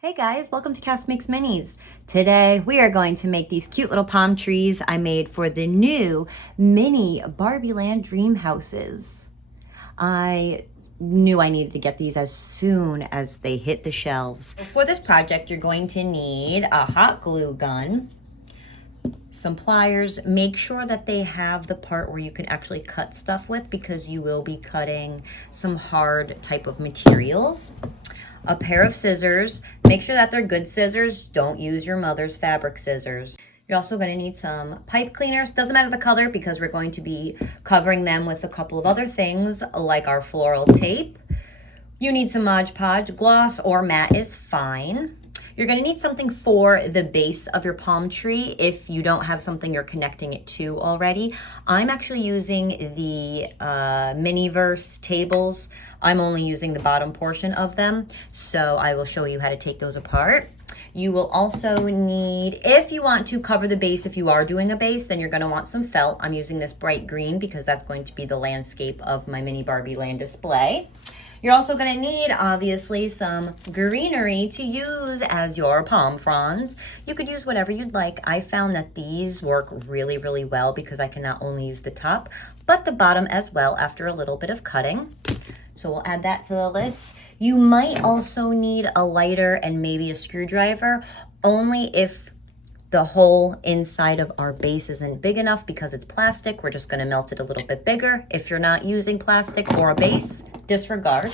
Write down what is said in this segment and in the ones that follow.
Hey guys, welcome to Cass Makes Minis. Today we are going to make these cute little palm trees I made for the new mini Barbie Land dream houses. I knew I needed to get these as soon as they hit the shelves. For this project, you're going to need a hot glue gun, some pliers. Make sure that they have the part where you can actually cut stuff with because you will be cutting some hard type of materials. A pair of scissors. Make sure that they're good scissors. Don't use your mother's fabric scissors. You're also going to need some pipe cleaners. Doesn't matter the color because we're going to be covering them with a couple of other things like our floral tape. You need some Mod Podge. Gloss or matte is fine. You're going to need something for the base of your palm tree if you don't have something you're connecting it to already. I'm actually using the Miniverse tables. I'm only using the bottom portion of them, so I will show you how to take those apart. You will also need, if you want to cover the base, if you are doing a base, then you're going to want some felt. I'm using this bright green because that's going to be the landscape of my mini Barbie Land display. You're also going to need, obviously, some greenery to use as your palm fronds. You could use whatever you'd like. I found that these work really, really well because I can not only use the top, but the bottom as well after a little bit of cutting. So we'll add that to the list. You might also need a lighter and maybe a screwdriver, only if the hole inside of our base isn't big enough because it's plastic. We're just going to melt it a little bit bigger. If you're not using plastic or a base, disregard.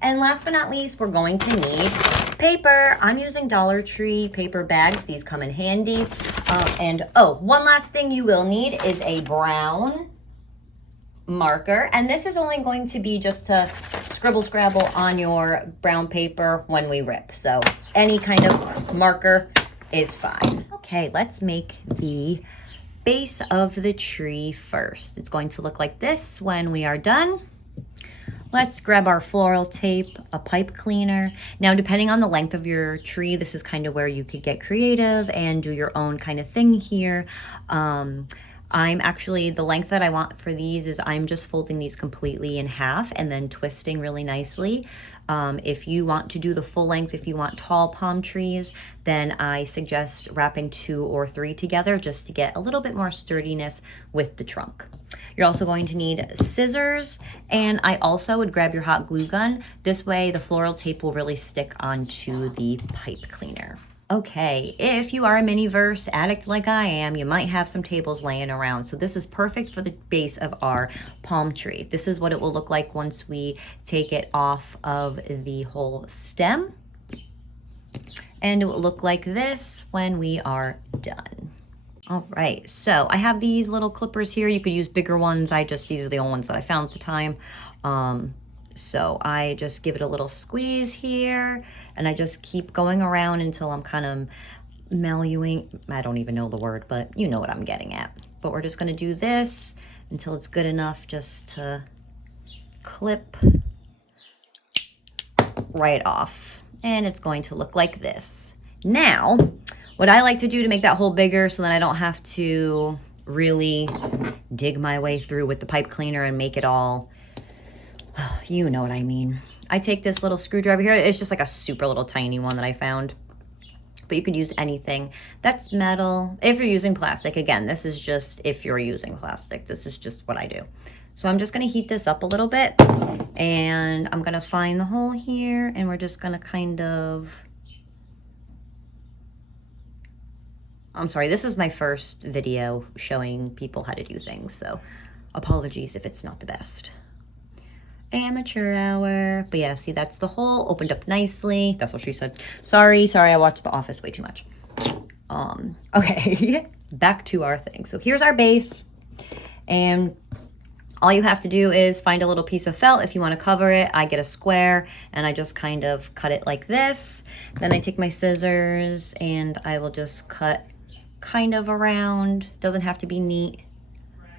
And last but not least, we're going to need paper. I'm using Dollar Tree paper bags. These come in handy. One last thing you will need is a brown marker. And this is only going to be just to scribble scrabble on your brown paper when we rip. So any kind of marker is fine. Okay, let's make the base of the tree first. It's going to look like this when we are done. Let's grab our floral tape, a pipe cleaner. Now, depending on the length of your tree, this is kind of where you could get creative and do your own kind of thing here. I'm actually, the length that I want for these is I'm just folding these completely in half and then twisting really nicely. If you want to do the full length, if you want tall palm trees, then I suggest wrapping 2 or 3 together just to get a little bit more sturdiness with the trunk. You're also going to need scissors, and I also would grab your hot glue gun. This way the floral tape will really stick onto the pipe cleaner. Okay, if you are a Miniverse addict like I am, you might have some tables laying around. So this is perfect for the base of our palm tree. This is what it will look like once we take it off of the whole stem. And it will look like this when we are done. All right, so I have these little clippers here. You could use bigger ones. These are the only ones that I found at the time. So I just give it a little squeeze here, and I just keep going around until I'm kind of mellowing. I don't even know the word, but you know what I'm getting at. But we're just going to do this until it's good enough just to clip right off. And it's going to look like this. Now, what I like to do to make that hole bigger so that I don't have to really dig my way through with the pipe cleaner and make it all, you know what I mean. I take this little screwdriver here. It's just like a super little tiny one that I found. But you could use anything that's metal. If you're using plastic, again, this is just if you're using plastic. This is just what I do. So I'm just going to heat this up a little bit. And I'm going to find the hole here. And we're just going to kind of... I'm sorry, this is my first video showing people how to do things. So apologies if it's not the best. Amateur hour. But yeah, see, that's the hole opened up nicely. That's what she said. Sorry, I watched The Office way too much. Okay, back to our thing. So here's our base, and all you have to do is find a little piece of felt if you want to cover it. I get a square and I just kind of cut it like this. Then I take my scissors and I will just cut kind of around. Doesn't have to be neat,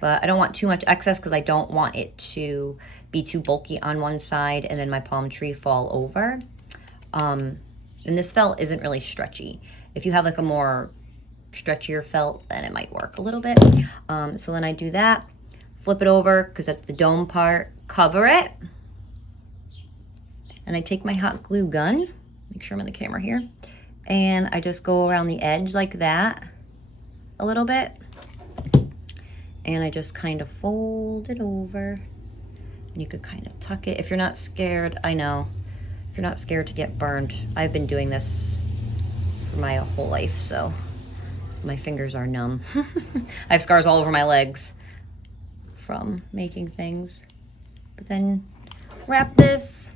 but I don't want too much excess because I don't want it to be too bulky on one side and then my palm tree fall over. And this felt isn't really stretchy. If you have like a more stretchier felt, then it might work a little bit. So then I do that, flip it over because that's the dome part, cover it, and I take my hot glue gun Make sure I'm in the camera here. And I just go around the edge like that a little bit. And I just kind of fold it over. And you could kind of tuck it. If you're not scared, I know, if you're not scared to get burned, I've been doing this for my whole life, so my fingers are numb. I have scars all over my legs from making things. But then wrap this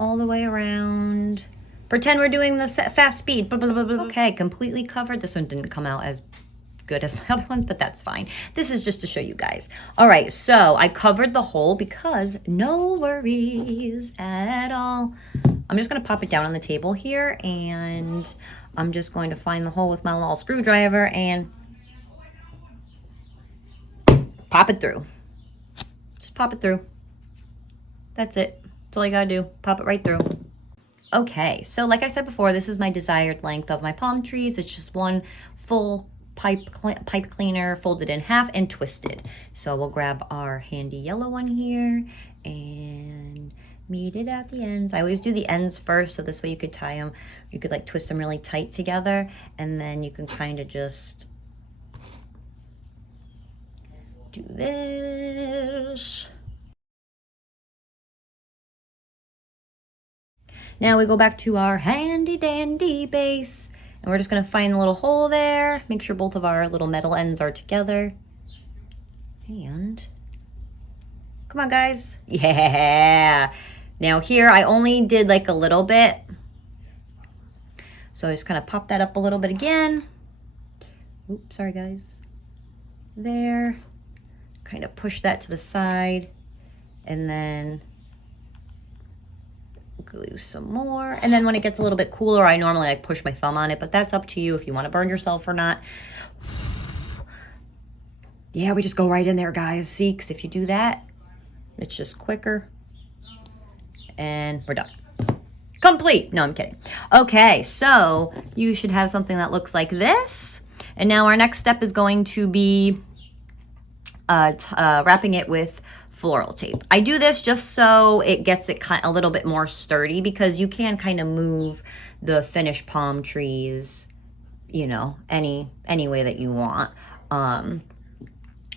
all the way around. Pretend we're doing the fast speed. Okay, completely covered. This one didn't come out as good as my other ones, but that's fine. This is just to show you guys. All right, so I covered the hole because no worries at all. I'm just gonna pop it down on the table here, and I'm just going to find the hole with my little screwdriver and pop it through. Just pop it through. That's it. That's all you gotta do. Pop it right through. Okay, so like I said before, this is my desired length of my palm trees. It's just one full pipe cleaner folded in half and twisted. So we'll grab our handy yellow one here and meet it at the ends. I always do the ends first, so this way you could tie them, you could like twist them really tight together, and then you can kind of just do this. Now we go back to our handy dandy base, and we're just gonna find a little hole there, make sure both of our little metal ends are together. And come on guys, yeah. Now here I only did like a little bit, so I just kind of pop that up a little bit again. Oops, sorry guys. There, kind of push that to the side, and then glue some more. And then when it gets a little bit cooler, I normally like push my thumb on it, but that's up to you if you want to burn yourself or not. Yeah, we just go right in there, guys. See, because if you do that, it's just quicker. And we're done. Complete. No, I'm kidding. Okay, so you should have something that looks like this. And now our next step is going to be wrapping it with floral tape. I do this just so it gets it a little bit more sturdy, because you can kind of move the finished palm trees, you know, any way that you want.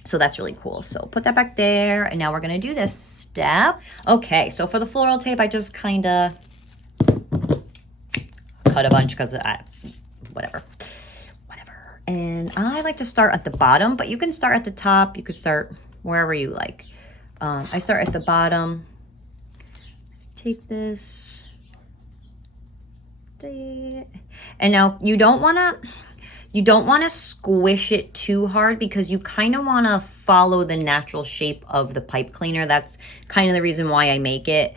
So that's really cool. So put that back there, and now we're gonna do this step. Okay, so for the floral tape, I just kind of cut a bunch because whatever. And I like to start at the bottom, but you can start at the top. You could start wherever you like. I start at the bottom. Just take this. And now you don't want to squish it too hard, because you kind of want to follow the natural shape of the pipe cleaner. That's kind of the reason why I make it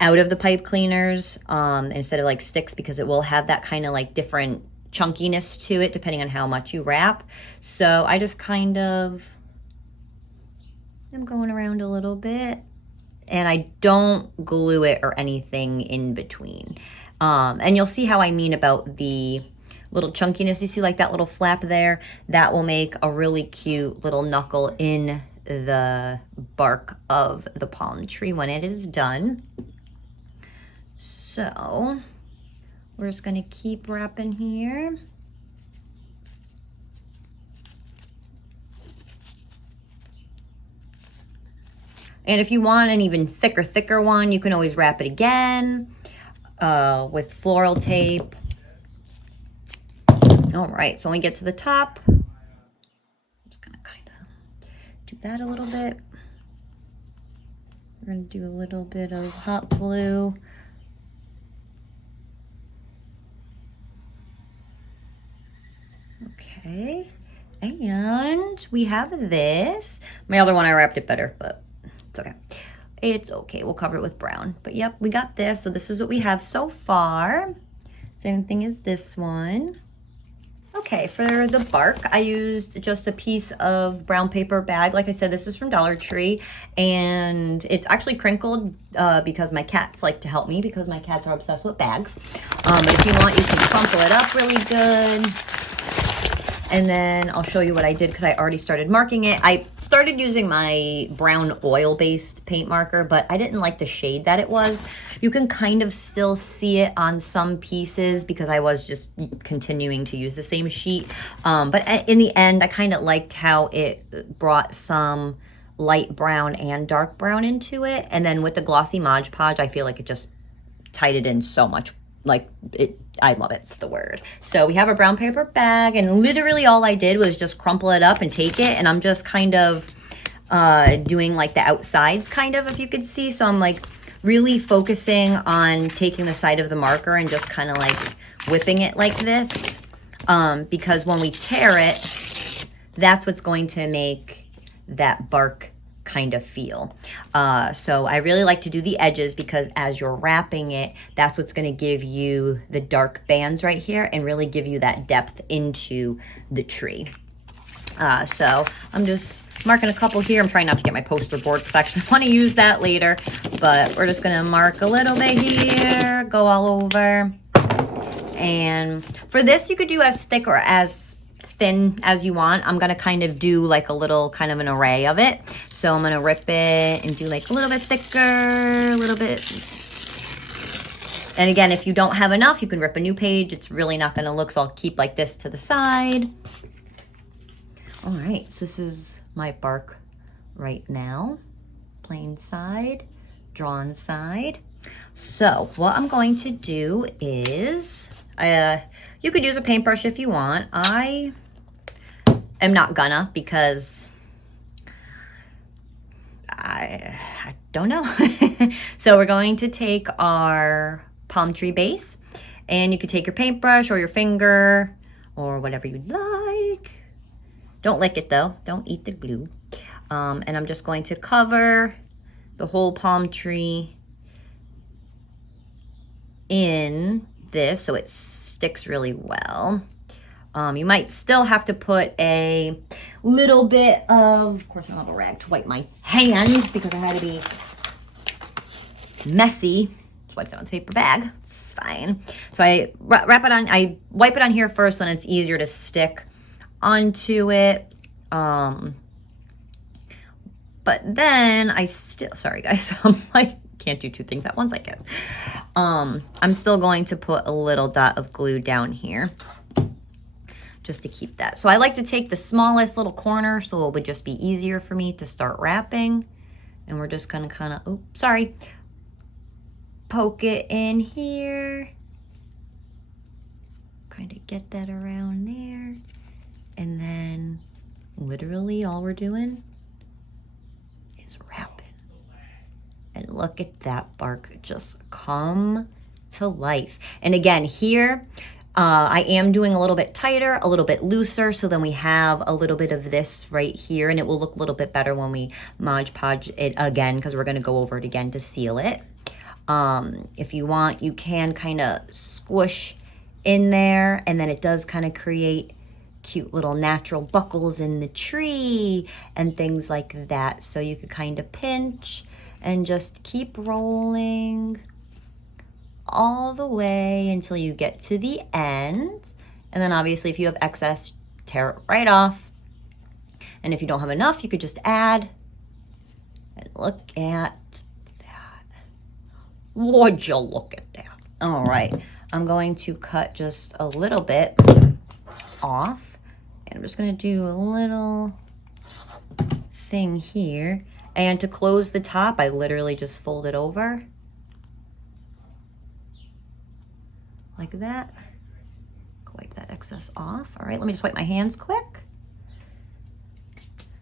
out of the pipe cleaners instead of like sticks, because it will have that kind of like different chunkiness to it depending on how much you wrap. So I just kind of I'm going around a little bit, and I don't glue it or anything in between. And you'll see how I mean about the little chunkiness. You see like that little flap there? That will make a really cute little knuckle in the bark of the palm tree when it is done. So we're just gonna keep wrapping here. And if you want an even thicker one, you can always wrap it again with floral tape. All right, so when we get to the top, I'm just gonna kind of do that a little bit. We're gonna do a little bit of hot glue. Okay, and we have this. My other one, I wrapped it better, but it's okay. It's okay, we'll cover it with brown. But yep, we got this. So this is what we have so far. Same thing as this one. Okay, for the bark, I used just a piece of brown paper bag. Like I said, this is from Dollar Tree, and it's actually crinkled because my cats like to help me, because my cats are obsessed with bags. But if you want, you can crumple it up really good. And then I'll show you what I did because I already started marking it. I started using my brown oil-based paint marker, but I didn't like the shade that it was. You can kind of still see it on some pieces because I was just continuing to use the same sheet. But in the end, I kind of liked how it brought some light brown and dark brown into it. And then with the glossy Mod Podge, I feel like it just tied it in so much. Like it, I love it's the word. So we have a brown paper bag, and literally all I did was just crumple it up and take it, and I'm just kind of doing like the outsides kind of, if you could see. So I'm like really focusing on taking the side of the marker and just kind of like whipping it like this, because when we tear it, that's what's going to make that bark kind of feel. So I really like to do the edges because as you're wrapping it, that's what's going to give you the dark bands right here and really give you that depth into the tree. So I'm just marking a couple here. I'm trying not to get my poster board because I actually want to use that later, but we're just going to mark a little bit here, go all over. And for this, you could do as thick or as thin as you want. I'm going to kind of do like a little kind of an array of it. So I'm going to rip it and do like a little bit thicker, a little bit. And again, if you don't have enough, you can rip a new page. It's really not going to look, so I'll keep like this to the side. All right, so this is my bark right now. Plain side, drawn side. So what I'm going to do is, you could use a paintbrush if you want. I am not gonna because I don't know. So we're going to take our palm tree base, and you could take your paintbrush or your finger or whatever you'd like. Don't lick it though. Don't eat the glue. And I'm just going to cover the whole palm tree in this so it sticks really well. You might still have to put a little bit of course I don't have a rag to wipe my hand because I had to be messy. Just wipe it on the paper bag. It's fine. So I wrap it on, I wipe it on here first, and it's easier to stick onto it. But then I still, sorry guys, I'm like, can't do two things at once, I guess. I'm still going to put a little dot of glue down here just to keep that. So I like to take the smallest little corner so it would just be easier for me to start wrapping. And we're just gonna kind of, oh, sorry, poke it in here. Kind of get that around there. And then literally all we're doing is wrapping. And look at that bark just come to life. And again, here, I am doing a little bit tighter, a little bit looser, so then we have a little bit of this right here, and it will look a little bit better when we Mod Podge it again, because we're going to go over it again to seal it. If you want, you can kind of squish in there, and then it does kind of create cute little natural buckles in the tree and things like that. So you could kind of pinch and just keep rolling all the way until you get to the end. And then obviously if you have excess, tear it right off. And if you don't have enough, you could just add. And look at that. Would you look at that? All right, I'm going to cut just a little bit off. And I'm just gonna do a little thing here. And to close the top, I literally just fold it over like that. Wipe that excess off. All right, let me just wipe my hands quick.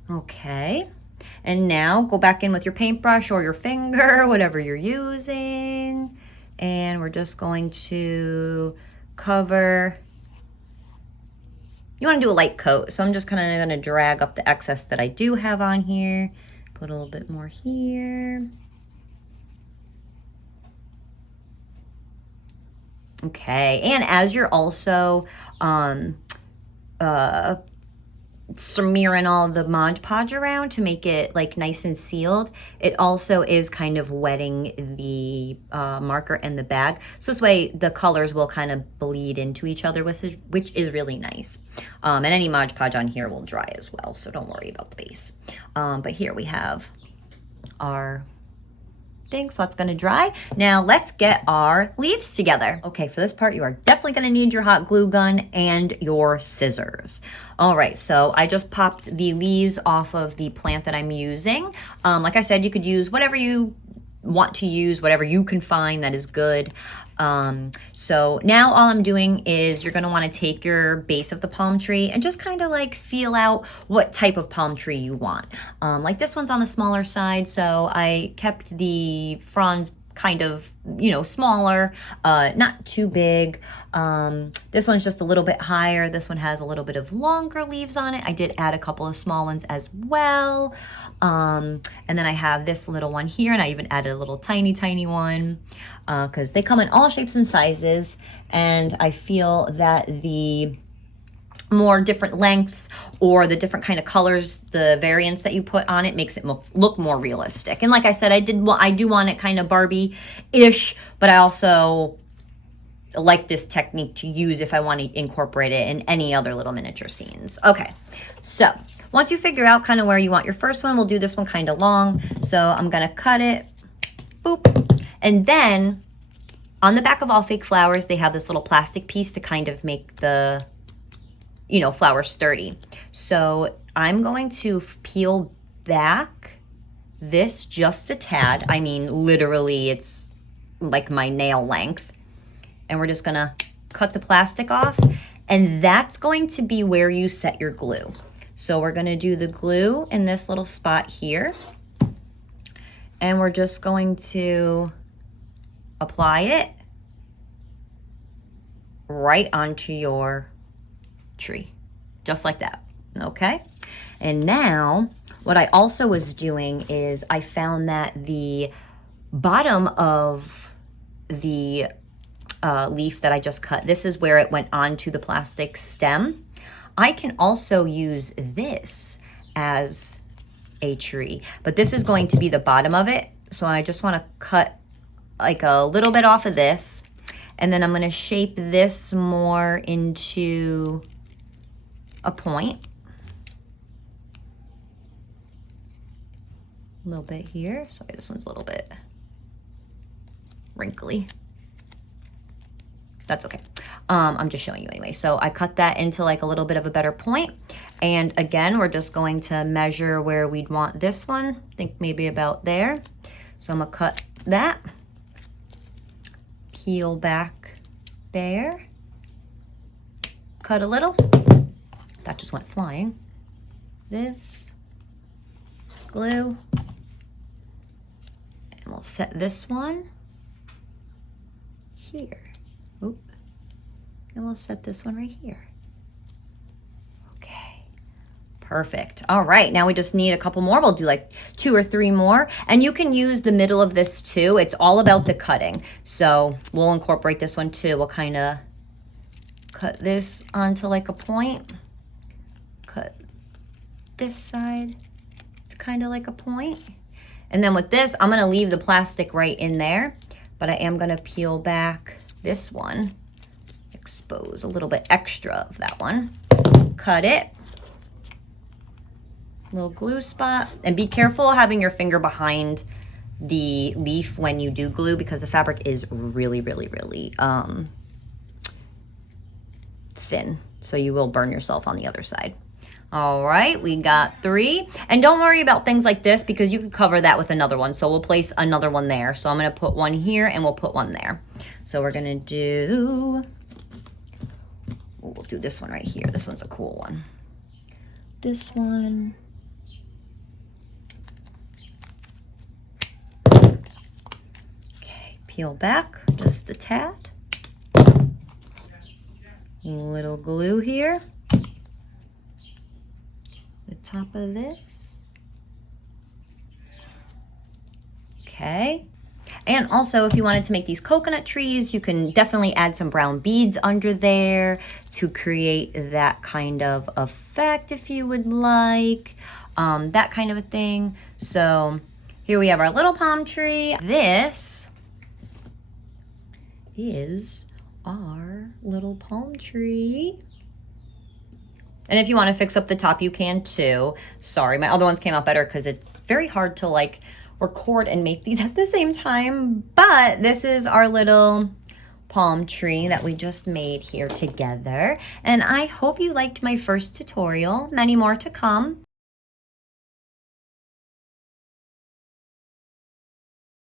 Okay, and now go back in with your paintbrush or your finger, whatever you're using. And we're just going to cover. You want to do a light coat, so I'm just kind of going to drag up the excess that I do have on here. Put a little bit more here. Okay, and as you're also smearing all the Mod Podge around to make it like nice and sealed, it also is kind of wetting the marker in the bag. So this way the colors will kind of bleed into each other, which is really nice. And any Mod Podge on here will dry as well, so don't worry about the base. But here we have our thing, so that's gonna dry. Now let's get our leaves together. Okay, for this part, you are definitely gonna need your hot glue gun and your scissors. All right, so I just popped the leaves off of the plant that I'm using. Like I said, you could use whatever you want to use, whatever you can find that is good. So now all I'm doing is you're going to want to take your base of the palm tree and just kind of like feel out what type of palm tree you want. Like this one's on the smaller side, so I kept the fronds kind of, you know, smaller, not too big. This one's just a little bit higher. This one has a little bit of longer leaves on it. I did add a couple of small ones as well. And then I have this little one here, and I even added a little tiny one, because they come in all shapes and sizes. And I feel that the more different lengths or the different kind of colors, the variants that you put on it makes it look more realistic. And like I said, I do want it kind of Barbie-ish, but I also like this technique to use if I want to incorporate it in any other little miniature scenes. Okay, so once you figure out kind of where you want your first one, we'll do this one kind of long. So I'm gonna cut it, boop, and then on the back of all fake flowers, they have this little plastic piece to kind of make the, you know, flower sturdy. So I'm going to peel back this just a tad. I mean, literally it's like my nail length. And we're just gonna cut the plastic off, and that's going to be where you set your glue. So we're gonna do the glue in this little spot here, and we're just going to apply it right onto your tree, just like that, okay? And now, what I also was doing is I found that the bottom of the leaf that I just cut, this is where it went onto the plastic stem. I can also use this as a tree, but this is going to be the bottom of it. So I just want to cut like a little bit off of this, and then I'm going to shape this more into a point. A little bit here. Sorry, this one's a little bit wrinkly. That's okay. I'm just showing you anyway. So I cut that into like a little bit of a better point. And again, we're just going to measure where we'd want this one. I think maybe about there. So I'm gonna cut that, peel back there, cut a little. That just went flying. This, glue, and we'll set this one here. Oop. And we'll set this one right here. Okay, perfect. All right, now we just need a couple more. We'll do like 2 or 3 more. And you can use the middle of this too. It's all about the cutting. So we'll incorporate this one too. We'll kind of cut this onto like a point. Cut this side to kind of like a point. And then with this, I'm gonna leave the plastic right in there, but I am gonna peel back this one, expose a little bit extra of that one, cut it, little glue spot, and be careful having your finger behind the leaf when you do glue, because the fabric is really thin, so you will burn yourself on the other side. All right, we got 3. And don't worry about things like this, because you can cover that with another one. So we'll place another one there. So I'm gonna put one here and we'll put one there. So we're gonna do, we'll do this one right here. This one's a cool one. This one. Okay, peel back just a tad. Little glue here. The top of this. Okay. And also, if you wanted to make these coconut trees, you can definitely add some brown beads under there to create that kind of effect if you would like, that kind of a thing. So here we have our little palm tree. This is our little palm tree. And if you want to fix up the top, you can too. Sorry, my other ones came out better because it's very hard to like record and make these at the same time. But this is our little palm tree that we just made here together. And I hope you liked my first tutorial. Many more to come.